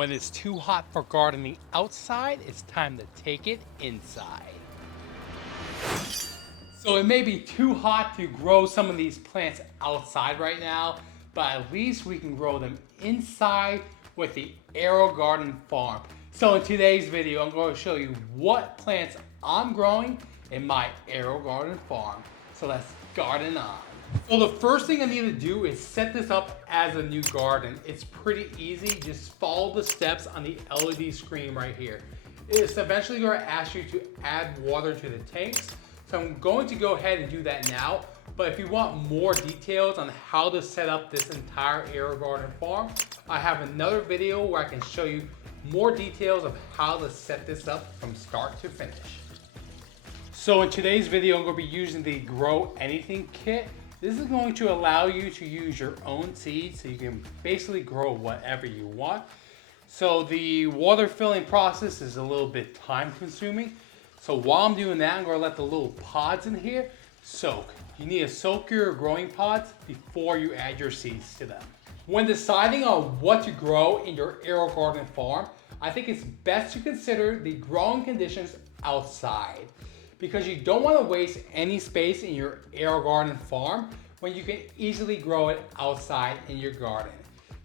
When it's too hot for gardening outside, it's time to take it inside. So it may be too hot to grow some of these plants outside right now, but at least we can grow them inside with the Aerogarden Farm. So in today's video, I'm going to show you what plants I'm growing in my Aerogarden Farm. So let's garden on. So the first thing I need to do is set this up as a new garden. It's pretty easy. Just follow the steps on the LED screen right here. It's eventually going to ask you to add water to the tanks. So I'm going to go ahead and do that now. But if you want more details on how to set up this entire Aerogarden farm, I have another video where I can show you more details of how to set this up from start to finish. So in today's video, I'm going to be using the Grow Anything kit. This is going to allow you to use your own seeds so you can basically grow whatever you want. So the water filling process is a little bit time consuming. So while I'm doing that, I'm going to let the little pods in here soak. You need to soak your growing pods before you add your seeds to them. When deciding on what to grow in your Aerogarden farm, I think it's best to consider the growing conditions outside, because you don't want to waste any space in your Aerogarden farm when you can easily grow it outside in your garden.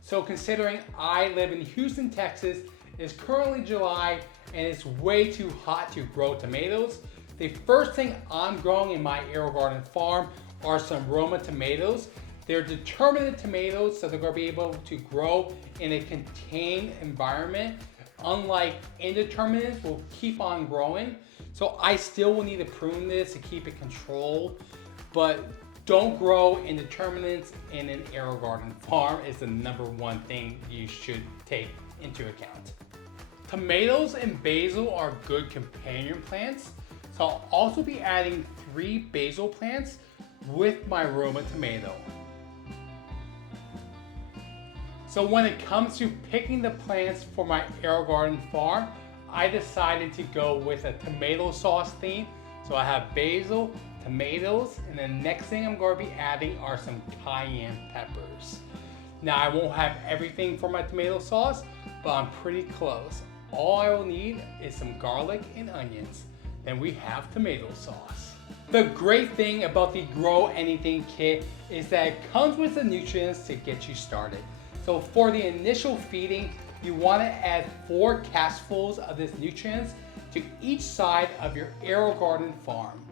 So considering I live in Houston, Texas, it's currently July and it's way too hot to grow tomatoes, the first thing I'm growing in my Aerogarden farm are some Roma tomatoes. They're determinate tomatoes, so they're going to be able to grow in a contained environment. Unlike indeterminates, will keep on growing. So I still will need to prune this to keep it controlled, but don't grow indeterminates in an Aerogarden farm is the #1 thing you should take into account. Tomatoes and basil are good companion plants. So I'll also be adding 3 basil plants with my Roma tomato. So when it comes to picking the plants for my Aerogarden farm, I decided to go with a tomato sauce theme. So I have basil, tomatoes, and the next thing I'm going to be adding are some cayenne peppers. Now I won't have everything for my tomato sauce, but I'm pretty close. All I will need is some garlic and onions. Then we have tomato sauce. The great thing about the Grow Anything kit is that it comes with the nutrients to get you started. So for the initial feeding, you want to add 4 castfuls of this nutrients to each side of your Aerogarden farm.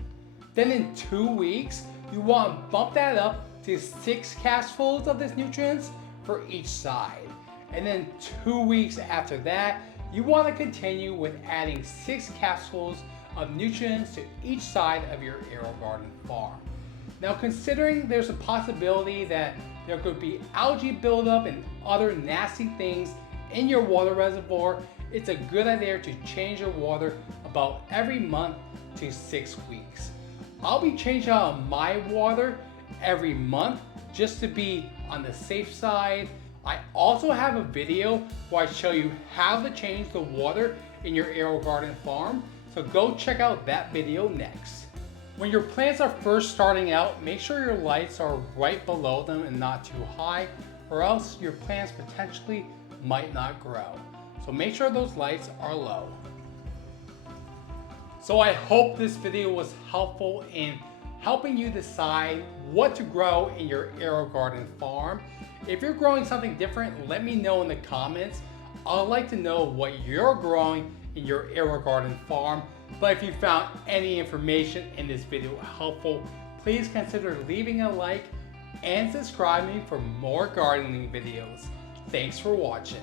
Then in 2 weeks, you want to bump that up to 6 castfuls of this nutrients for each side. And then 2 weeks after that, you want to continue with adding 6 castfuls of nutrients to each side of your Aerogarden farm. Now considering there's a possibility that there could be algae buildup and other nasty things in your water reservoir, it's a good idea to change your water about every month to 6 weeks. I'll be changing out my water every month just to be on the safe side. I also have a video where I show you how to change the water in your Aerogarden farm, so go check out that video next. When your plants are first starting out, make sure your lights are right below them and not too high, or else your plants potentially might not grow. So make sure those lights are low. So I hope this video was helpful in helping you decide what to grow in your Aerogarden farm. If you're growing something different, let me know in the comments. I'd like to know what you're growing in your Aerogarden farm. But if you found any information in this video helpful, please consider leaving a like and subscribing for more gardening videos. Thanks for watching.